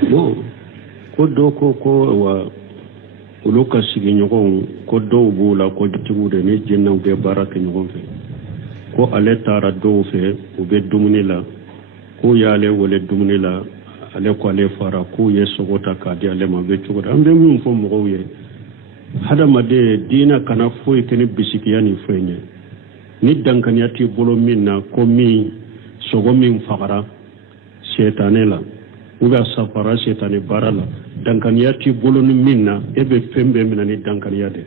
bon ko do ko wa olu ka sigi ɲɔgɔn ko dɔw b'u la ko jatigiw de ni jinɛw bɛ baara kɛ ɲɔgɔn fɛ ko ale taara dɔw fɛ u bɛ dumuni la k'u y'ale wele dumuni la ale ko ale fara k'u ye sogo ta k'a di ale ma bɛ cogo di an bɛ min fɔ mɔgɔw ye hadamaden diinɛ kana foyi kɛ ni bisikiya ni fɛn ye ni dankaniya t'i bolo min na ko min sogo min fagara setanɛ la ou bien safara setanɛ baara la dankaniya t'i bolo ni min na e bɛ fɛn bɛɛ minɛ ni dankaniya de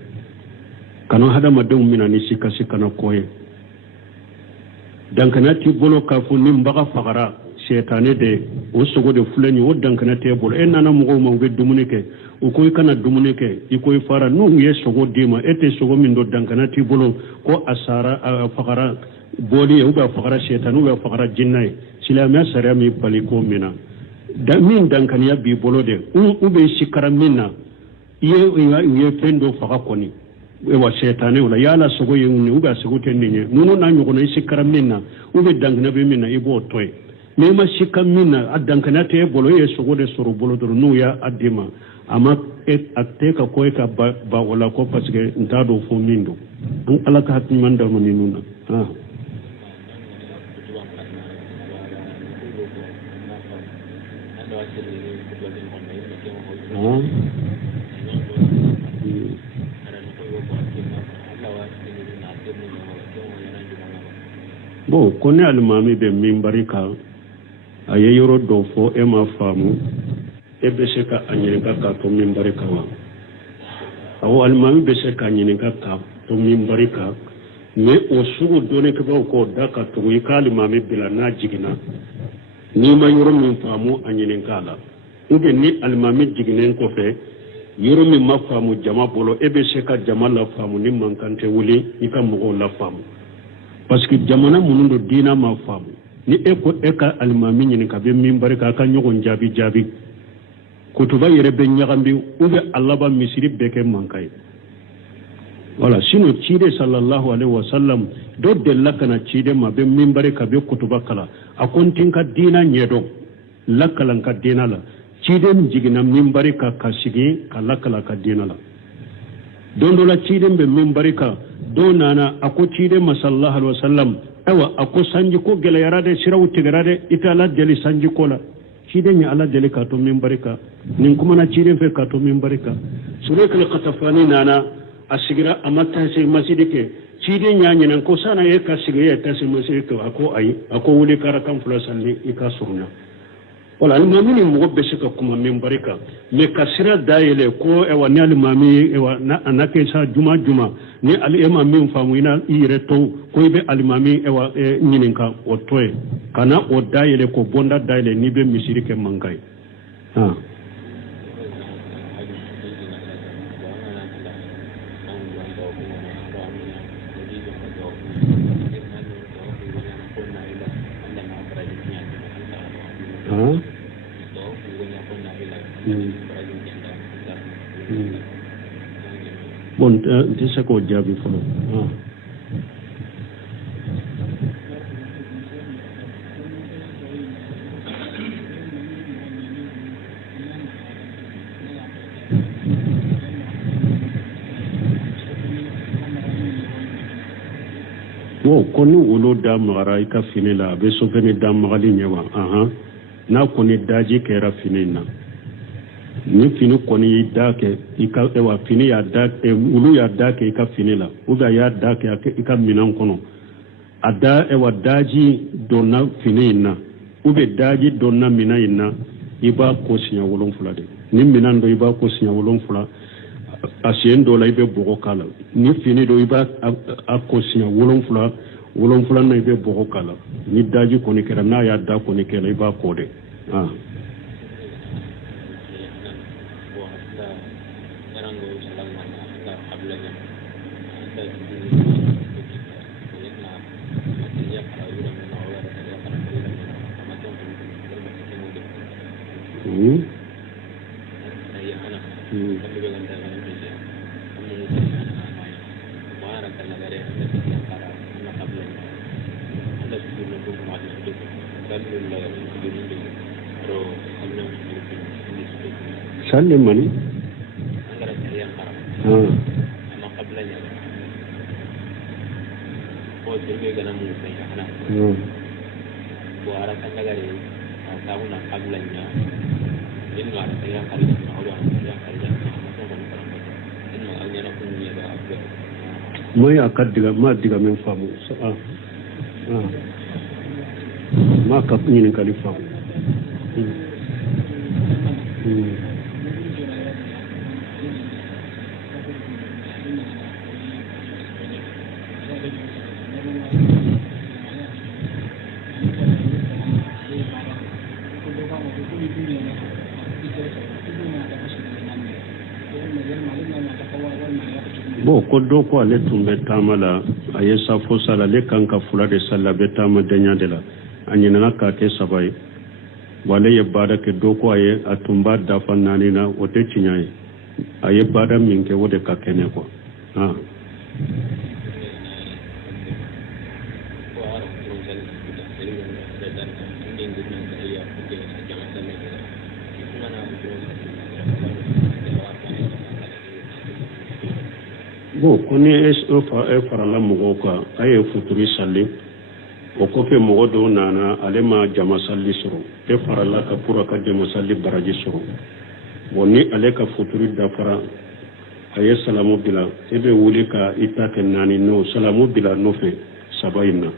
kana hadamadenw minɛ ni sikasi kana kɔ ye dankaniya t'i bolo k'a fɔ ni baga fagara setanɛ de o sogo de filɛ nin ye o dankaniya t'e bolo e nana mɔgɔw ma u bɛ dumuni kɛ u ko i kana dumuni kɛ i ko i fara n'u ye sogo d'i ma e tɛ sogo min don dankaniya t'i bolo ko a sara a fagara bɔli ye ou bien a fagara setanɛ ou bien a fagara jinɛ ye silamɛya sariya min bali ko min na min dankaniya b'i bolo de u bɛ sikara min na u ye fɛn dɔ faga kɔni wa setanɛ o la yala sogo ye nin ou bien sogo tɛ nin ye ninnu n'a ɲɔgɔnna i sikara min na ou bien dankaniya bɛ min na i b'o to ye mais i ma sika min na a dankaniya tɛ e bolo e ye sogo de sɔrɔ bolo dɔrɔn n'u y'a d'i ma a ma a tɛ ka ko e ka ba o la ko parce que n t'a dɔn fɔ min don an ala ka hakiliman d'an ma ninnu na bon ko ne alimami bɛ minbari kan a ye yɔrɔ dɔ fɔ e ma faamu e bɛ se ka a ɲininka k'a to minbari kan wa awɔ alimami bɛ se k'a ɲininka k'a to minbari kan mais o sugu dɔnnikɛbaw k'o da ka tugu i ka alimami bila n'a jiginna n'i ma yɔrɔ min faamu a ɲininka a la ou bien ni alimami jiginnen kɔfɛ yɔrɔ min ma faamu jama bolo e bɛ se ka jama la faamu ni mankan tɛ wuli i ka mɔgɔw la faamu parce que jamana minnu don diinɛ ma faamu ni e ko e ka alimami ɲininka bɛ minbari kan a ka ɲɔgɔn jaabi kutuba yɛrɛ bɛ ɲagami ou bien a laban misiri bɛɛ kɛ mankan ye voilà sinon ciden sallallahu alaihi wasallam dɔ delila ka na ciden ma bɛ minbari kan bɛ kutuba kalan a ko n tɛ n ka diinɛ ɲɛdɔn lakalan ka diinɛ la ciden jiginna minbari kan ka sigi ka lakalan ka diinɛ la don dɔ la ciden bɛ minbari kan dɔw nana a ko ciden ma sallallahu alaihi wasallam ayiwa a ko sanji ko gɛlɛyara dɛ siraw tigɛra dɛ i tɛ ala deli sanji ko la ciden ye ala deli k'a to minbari kan nin kumana ciden fɛ k'a to minbari kan Suraykul Qatafani nana a sigira a ma taa se masidi kɛ ciden y'a ɲininka ko sana e ka sigi e taa se masidi kɛ a ko ayi a ko wuli karakan fila sanni i ka surunya wala alimami ni mɔgɔ bɛ se ka kuma minbari kan mais ka sira dayɛlɛ ko ewa ni alimami ewa na kɛ sa juma ni ali ma min faamu ina i yɛrɛ to ko i bɛ alimami ewa ɲininka o to ye kana o dayɛlɛ ko bonda dayɛlɛ n'i bɛ misiri kɛ mankan ye bon tɛ se k'o jaabi fɔlɔ ko ni wolo da magara i ka fini la a bɛ sofɛni da magali ɲɛ wa n'a kɔni daji kɛra fini na ni fini kɔni y'i da kɛ i ka fini y'a da wulu y'a da kɛ i ka fini la ou bien a y'a da kɛ i ka minɛn kɔnɔ a da daji donna fini in na ou bien daji donna minɛn in na i b'a ko siɲɛ 7 de ni minɛn dɔ i b'a ko siɲɛ 7 a siɲɛ dɔ la i bɛ bɔgɔ k'a la ni fini dɔ i b'a ko siɲɛ 7 na i bɛ bɔgɔ k'a la ni daji kɔni kɛra n'a y'a da kɔni kɛra i b'a ko de salle mani moi akadiga ma diga men famu ma ka ni kali famu bon ko do ko ale tumbe tamala ayesa fosala le kanka fula de sala betama denya de la anyina ka ke sabai wale ye bada ke do ko aye atumba dafa nani na ote chinyai aye bada minke wode ka kene ko bon koni farala mogo ka aye futuri salli o kofe mogo do nana ale ma jama salli soro farala ka pura ka jama salli baraji soro bonni ale ka futuri dafara aye salamu bila ebe wuli ka itake nani no salamu bila no fe sabayina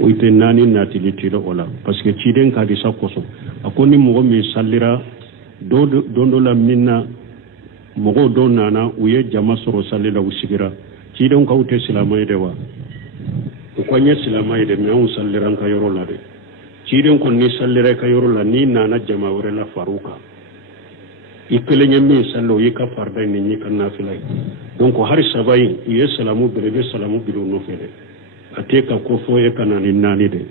uite nani natili tiro ola parce que ciden ka disa koso akoni mogo mi sallira do la minna mogo do nana uye jama soro salila usigira ciden ka ute silamai de wa ukwanye silamai de me on salliran ka yoro la de ciden ko ni sallira ka yoro la ni nana jama wore la faruka ikelenya mi sallo yika farda ni ni kan nafilai donc har sabai ye salamu bele salamu bilu no fele ateka ko fo e kana ni nani de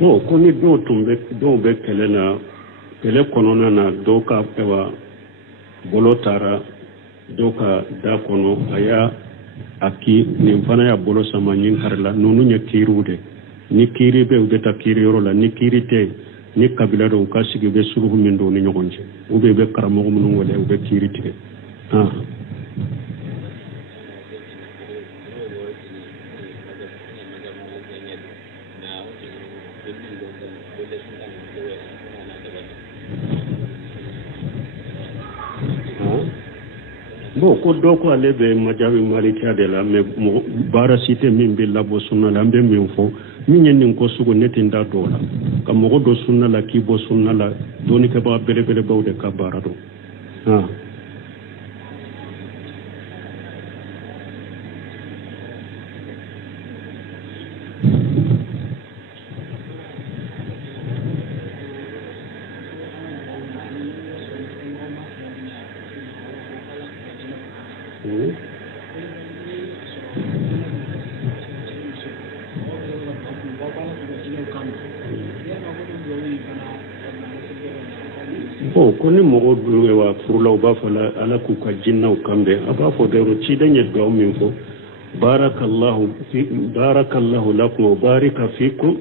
no koni do be kelena kele konona na do ka pewa bolotara do ka da kono aya aki ni fana ya bolo sama nyin harla nonu nya kirude ni kiri be ubeta kiri yoro la ni kiri te ni kabila do ka sigi be suruhu min do ni nyogonje ube be karamo mun wala ube kiri tike bon ko do ko ale be majawi malikia de la me bara cité min be labo sunna la be min fo min yen ko sugo netinda do la kam mo do sunna la ki bo sunna la doni ke ba bele bele bawde ka bara do bon koni mogo dulu wa furula ba fala ala ku ka jinna kambe aba fo de ro ci danye do min fo barakallahu lakum wa baraka fikum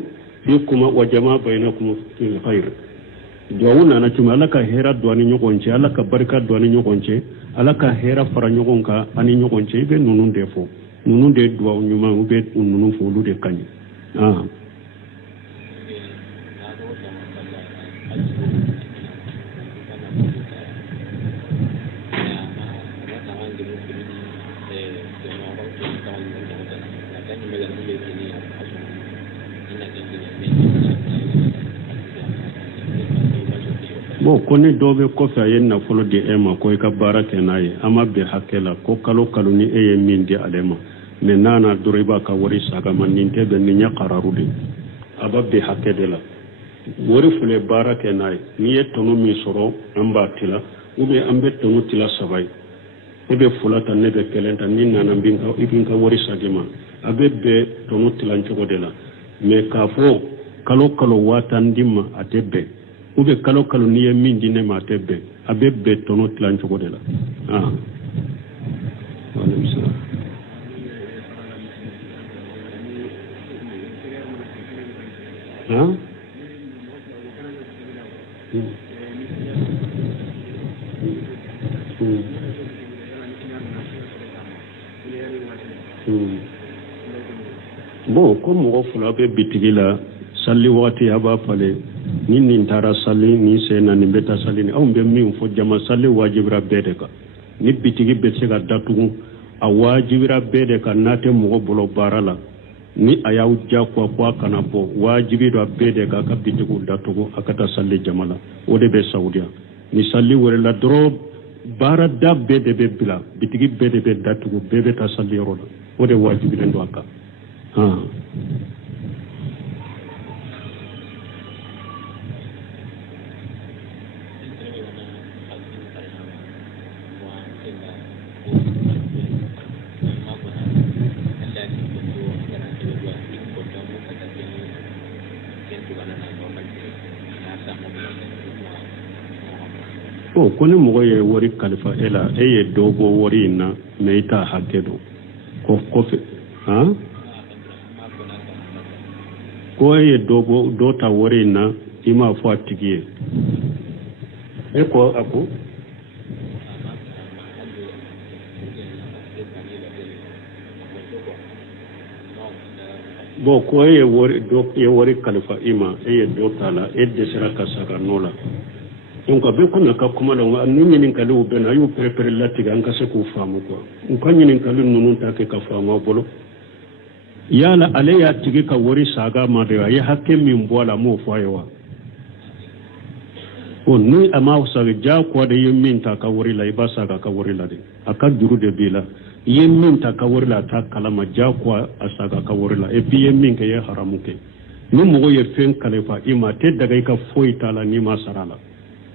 wa jama bainakum fil khair dawuna na tuma ala ka hera do ani nyogonce ala ka barka do ani nyogonce ala ka hera fara nyogonka ani nyogonce be nunun de fo nunun de do nyuma ube nunun fo lu de kanyi bon koni dobe ko fa yenna folo di ema ko ka barake nayi ama be hakela ko kalo ni eye min di alema me nana duriba ka wori saga man ninte be ni nyaqararudi ababbe hakedela wori fule barake nayi ni yettono mi soro amba tila ube ambe tono tila sabai ebe fulata nebe kelenta ni nana binka ibinka wari sagima abebe tonu tilanchogo de la me kafo kalo wata ndima atebe ube kalo niye mindi ne ma atebe abebe tonu tilanchogo de la bon comme mɔgɔ fila bɛ bitigi la sali waati a b'a falen ni nin taara sali ni sen na nin bɛ taa sali ni anw bɛ min fɔ jama sali wajibira bɛɛ de kan ni bitigi bɛ se ka datugu a wajibira bɛɛ de kan n'a tɛ mɔgɔ bolo baara la ni a y'aw diyagoya ko a kana bɔ wajibi dɔ a bɛɛ de kan a ka bitigiw datugu a ka taa sali jama la o de bɛ saudiya ni sali wɛrɛla dɔrɔn baarada bɛɛ de bɛ bila bitigi bɛɛ de bɛ datugu bɛɛ bɛ taa sali yɔrɔ la o de wajibilen don a kan ko ni mɔgɔ ye wari kalifa e la e ye dɔ bɔ wari in na mais i t'a hakɛ dɔn ko kɔfɛ ko e ye dɔ ta wari in na i m'a fɔ a tigi ye e ko a ko bon ko e ye wari kalifa i ma e ye dɔ ta la e dɛsɛra ka saga nɔ la donc a bɛ kunna ka kuma la ni ɲininkaliw bɛ na a y'u pɛrɛpɛrɛ latigɛ an ka se k'u faamu quoi u ka ɲininkali ninnu ta kɛ ka faamu a bolo yala ale y'a tigi ka wari saga ma de a ye hakɛ min bɔ a la a m'o fɔ a ye wa o ni a ma saga diyagoya de ye min ta a ka wari la i b'a saga a ka wari la de a ka juru de b'i la i ye min ta a ka wari la a t'a kalama diyagoya a saga a ka wari la et puis i ye min kɛ i ye haramu kɛ ni mɔgɔ ye fɛn kalifa i ma a tɛ daga i ka foyi t'a la n'i ma sara la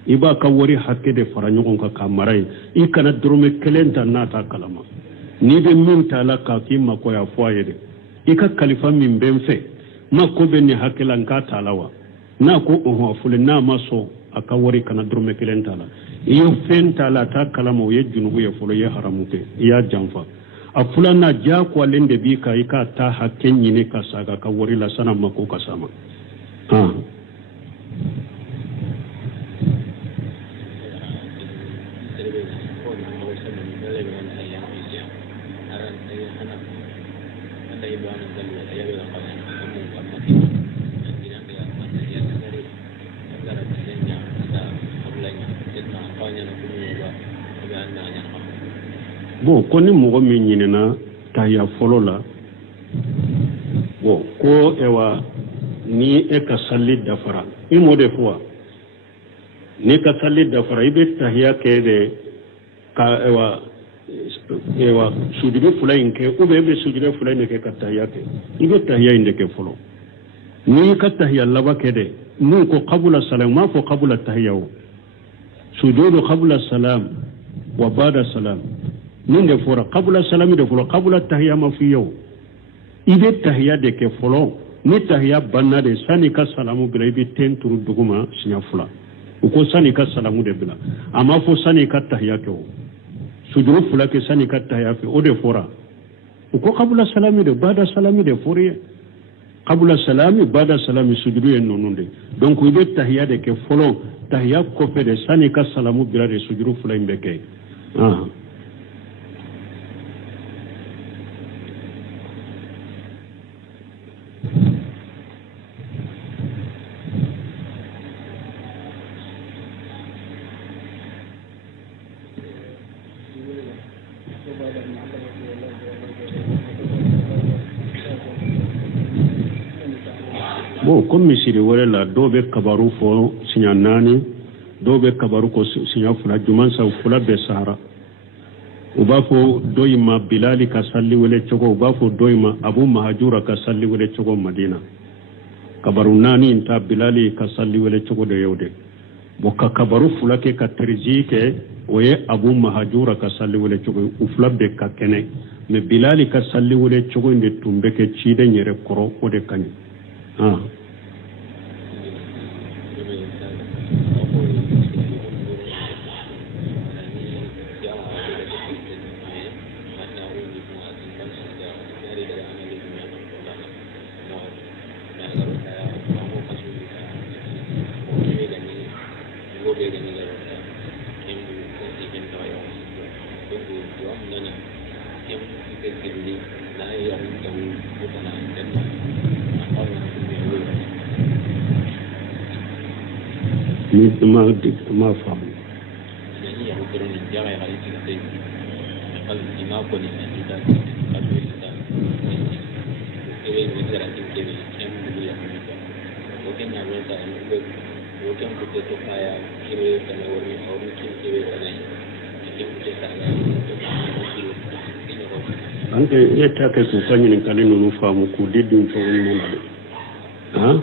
i b'a ka wari hakɛ de fara ɲɔgɔn kan k'a mara yen i kana dɔrɔmɛ kelen ta n'a t'a kalama n'i bɛ min t'a la k'a k'i makoya fɔ a ye dɛ i ka kalifa min bɛ n fɛ n'a ko bɛ nin hakɛ la n k'a t'a la wa n'a ko ɔhɔn fɔle n'a ma sɔn a ka wari kana dɔrɔmɛ kelen t'a la i ye fɛn t'a la a t'a kalama o ye junubu ye fɔlɔ i ye haramu kɛ i y'a janfa a filanan diyagoyalen de b'i kan i k'a ta hakɛ ɲini ka saga ka wari la san'a mako ka s'a ma bon ko ni mɔgɔ min ɲinɛna tahiya fɔlɔ la bon ko ewa ni e ka sali dafara i m'o de fɔ wa ni ka sali dafara i bɛ tahiya kɛ de ka ewa sujudi fila in kɛ ou bien i bɛ sujudi fila in de kɛ ka tahiya kɛ i bɛ tahiya in de kɛ fɔlɔ ni ka tahiya laban kɛ dɛ mun ko qabla salam m'a fɔ qabla tahiya o sujudu qabla salam wa ba'da salam min de fɔra qabla salami de fɔlɔ qabla tahiya ma f'i ye o i bɛ tahiya de kɛ fɔlɔ ni tahiya banna de sani ka salamu bila i bɛ ten turu duguma siɲɛ fila u ko sani ka salamu de bila a ma fɔ sani ka tahiya kɛ o sujudu fila kɛ sani ka tahiya kɛ o de fɔra u ko qabla salami de ba'da salami de fɔra ye qabla salami ba'da salami sujudu ye ninnu de donc i bɛ tahiya de kɛ fɔlɔ tahiya kɔfɛ de sani ka salamu bila de sujudu fila in bɛ kɛ bon comme misiri wɛrɛ la dɔw bɛ kabaru fɔ siɲɛ 4 dɔw bɛ kabaru ko siɲɛ 2 jumansa fila bɛɛ sahara u b'a fɔ dɔ in ma bilali ka sali wele cogo u b'a fɔ dɔ in ma abu mahajura ka sali wele cogo madina kabaru 4 in ta bilali ka sali wele cogo de y'o de boka kabaru fulake ka terji ke oye abu mahajura ka salli wala chogo ufla be ka kene me bilali ka salli wala chogo inde tumbe ke chide nyere koro ode kany ma fam anke yetta ke ko kanyini kalino no famu ko deddu to woni ha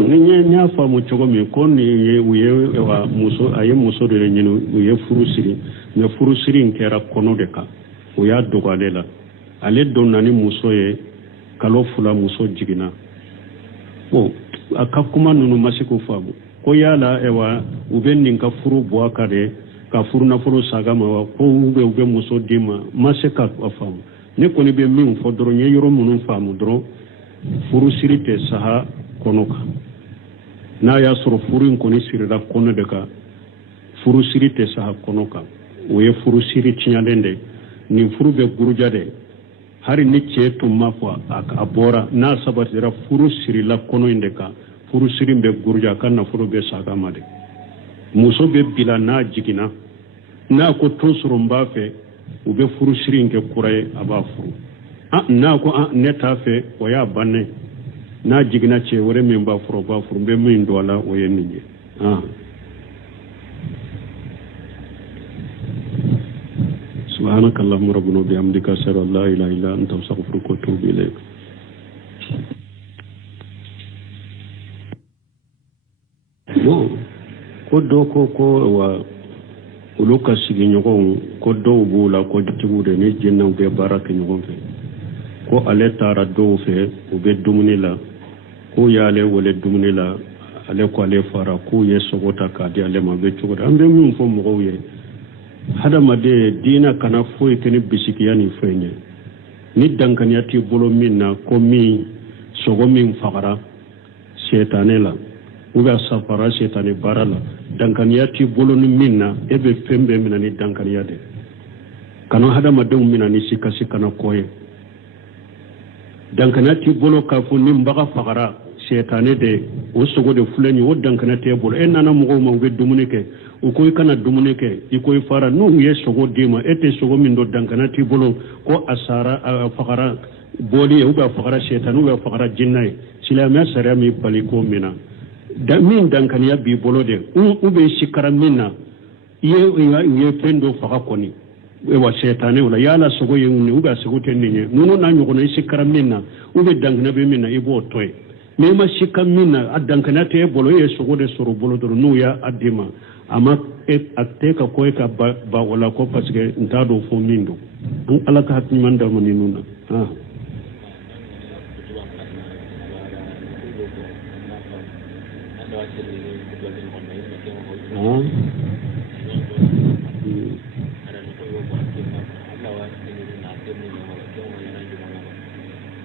ni nya famu chogo mi ko ni ye uye wa muso aye muso de nyino uye furusiri me furusiri nkera kono de ka uya dogalela ale donnani muso ye kalo fula muso jigina akakuma nunu masiko famu ko yala ewa ubenni ka furu boaka de ka furu na furu sagama wa ko ube muso dima maseka famu ne ko ni be min fo doro nye yoro munun famu doro furusiri te saha konoka na ya soro furin koni sirira kono daga furu siri te saha konoka oye furu siri tinyalende ni furu be gurujade hari ni chetu mafwa abora na sabatira furu siri la kono indeka furu siri be guruja kana furu be saga made muso be bila na jigina na ko tosoro mbafe ube furu siri nke kuraye aba furu na ko neta fe oya banne na jigina ce wore min ba furo be min dola o yenni subhanakallahumma rabbana bihamdika ashhadu an la ilaha illa anta astaghfiruka wa atubu ilayk ko do ko wa uluka sigi nyogon ko do bula ko tigude ne jenna be baraka nyogon fe ko ale tara do fe o be dumuni la ko yale wole dumuni la ale ko ale fara ko ye sogota ka di ale ma be cogoda ambe mun fo mo ye hada made dina kana foy kene bisiki yani feyne ni dankaniati bolo minna ko mi sogo min fagara shetane la uba safara shetane barala dankaniati bolo ni minna ebe fembe minna ni dankaniade kana hada made minna ni sikasi kana koye dankaniati bolo ka fo ni mbaga fagara shetane de o sogo de fulani o dankaniati bolo enana mo mo be dumunike o koy kana dumunike ikoy fara no ye sogo dima ete sogo min do dankaniati bolo ko asara fagara boli e uba fagara shetane uba fagara jinnay silama sarami baliko mina da min dankaniya bi bolo de ube shikara minna ye pendo faga koni e wa shetane wala yala sogo yuni uba sogo tenni nuno na nyugo na shikara minna ube dankana be minna ibo toy me ma shikam minna adankana te bolo ye sogo de soro bolo do nuya adima ama ateka koy ka ba wala ko parce que ntado fo mindo an alaka hat manda mani nuna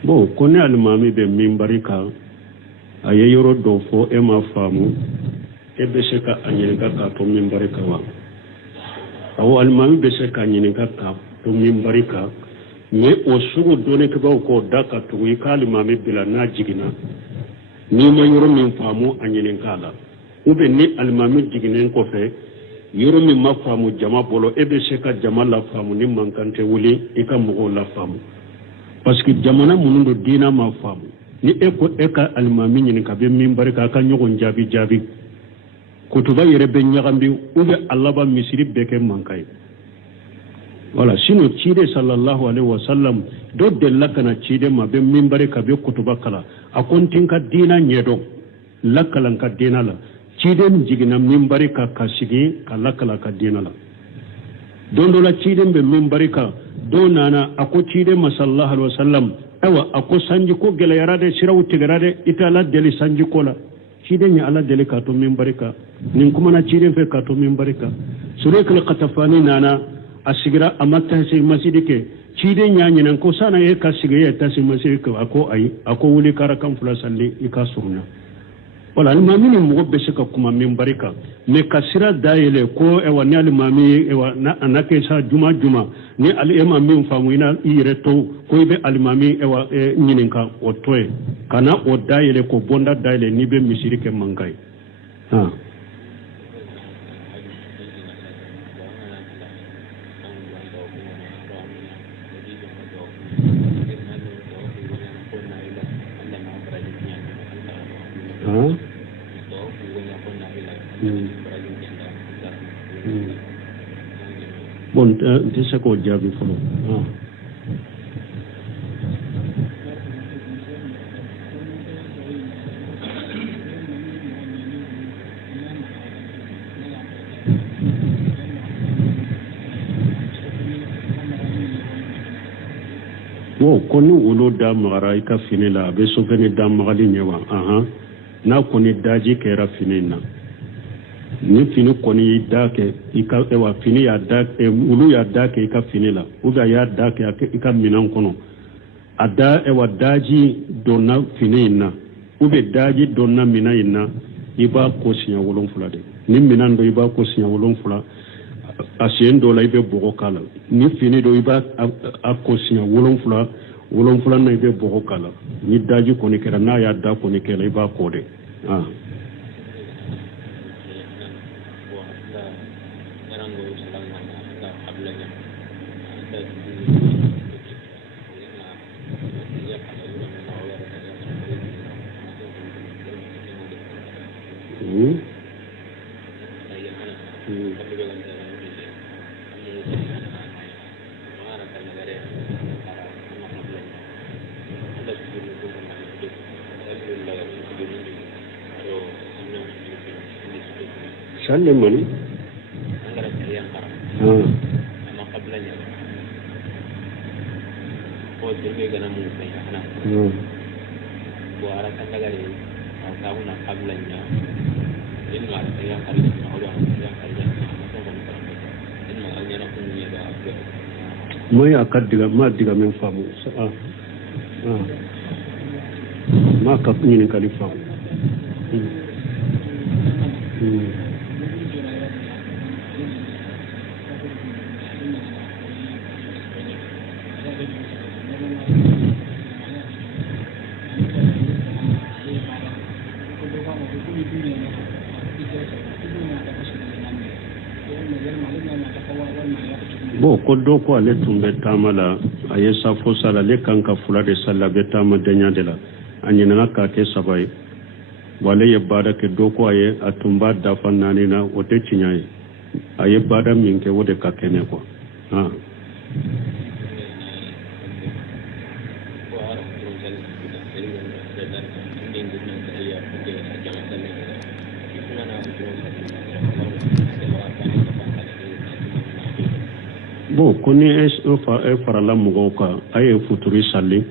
bo kone almami be mimbarika aye yoro do fo e ma famu e be sheka anyinga ka to mimbarika wa aw almami be sheka anyinga ka to mimbarika me o sugo done ke ba ko daka to yi kalmami bila na jigina ni ma yoro min famu anyinga la ube ni almami jiginen ko fe yoro min ma famu jama bolo e be sheka jama la famu ni mankante wuli e ka mo la famu parce que jamana munundo dina ma famu ni eko eka almami ni ka be minbari ka ka nyogon jabi kutuba yere be nyagambi ube Allah ba misiri beke mankay wala sino cide sallallahu alaihi wasallam do de lakana cide ma be minbari ka be kutuba kala akontin ka dina nyedo lakalan ka dina la ciden jigina minbari ka kasigi kala kala ka dinala dondo la ciden be minbari ka do nana ako ciden masallallahu alaihi wasallam awa ako sanji ko gela yarade sirawu tigarade itala deli sanji ko la ciden ya ala deli ka to minbari ka nin kuma na ciden fe ka to minbari ka surekal qatafani nana asigira amatta sai masjidike ciden ya nyinan ko sana ye ka sige ya tasi masjidike ako ai ako wuli karakan fula salli ika surna wala almamini mo be se ka kuma minbari ka me kasira dayele ko e wani almami e wa anake sa juma ni alima min famu ina ire to ko be almami e wa nyininka o toye kana o dayele ko bonda dayele ni be misirike mangai ha bon disa ko jabi folo wo koni wolo da magara ika finila be so fene da magali nyewa na koni daji kera finina ni fini koni dake ika ewa fini ya dake ulu ya dake ika finila uga ya dake ika minan kono ada ewa daji donna finina ube daji donna minayina iba ko sinya wolon fula de ni minan do iba ko sinya wolon fula asien do la ibe bogo kala ni fini do iba ko sinya wolon fula na ibe bogo kala ni daji koni kera na ya da koni kera iba ko de Salle mani mai akad ma diga men famu ma ka ni kalifa bo ko do ko ale tumbe tamala ayesa fo sala le kanka fula de sala be tama denya de la anyina ka ke sabai wale ye bada ke do ko aye atumba da fanani na ote chinyai aye bada minke wode ka kene ko bo koni farala mogo ka aye futuri salli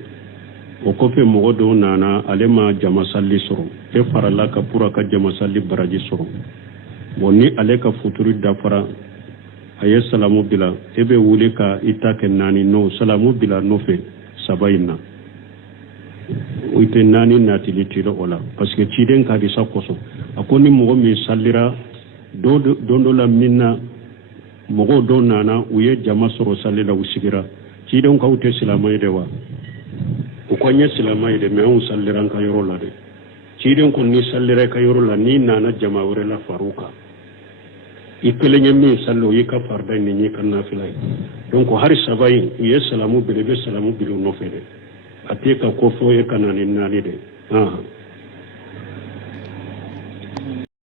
o kofe mogo do nana ale ma jama salli soro farala ka pura ka jama salli baraji soro bo ni ale ka futuri dafara aye salamu bila ebe wuli ka itake nani no salamu bila no fe sabayina uite nani natilitilo ola parce que ciden ka di sakoso akoni mogo mi sallira do la minna mogo do nana uye jama soro salila usigira ciden ka ute silamay de wa ukonye silamay de me on salliran ka yoro la de ciden ko ni sallira ka yoro la ni nana jama wore la faruka ipelenye mi sallo yika farda ni ni kan nafilay donc hari sabay uye salamu bele salamu bilu no fede ate ka ko fo e kanani nani de